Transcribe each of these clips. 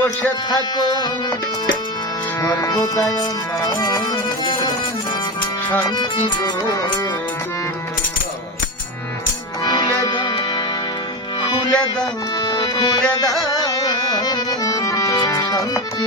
বসে থাকো। শান্তি খুলে দাও খুলে দাও খুলে দাও। শান্তি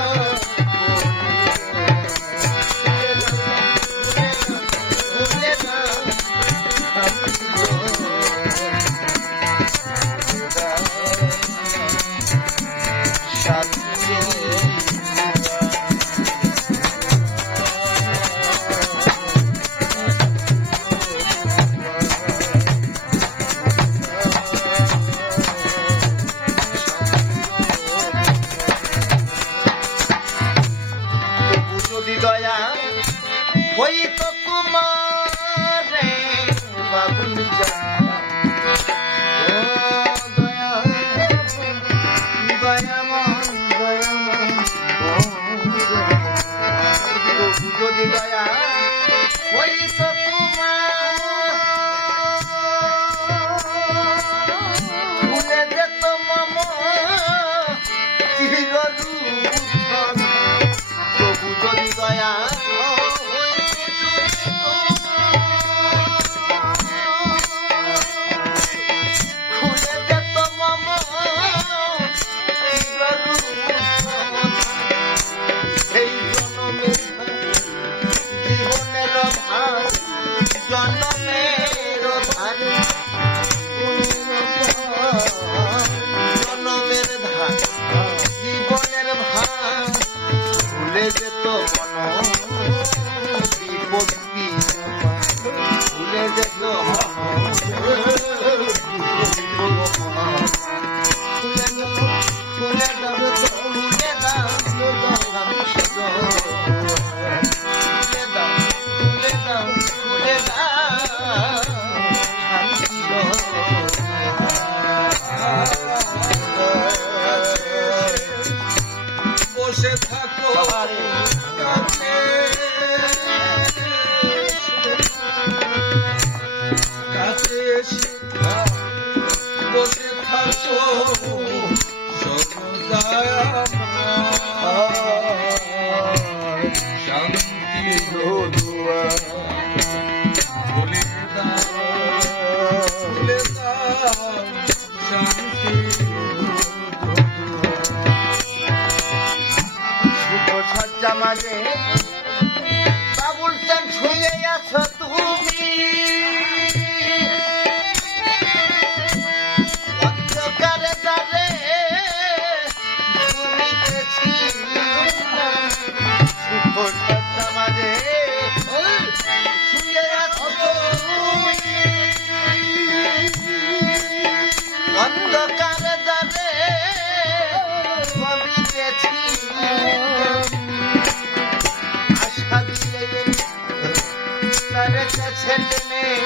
ছেলে মেয়ে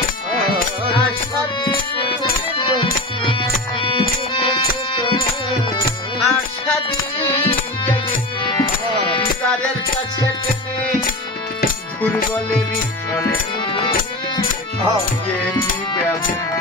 আশা তাদের কাছে দুর্বলের কি ব্যবহার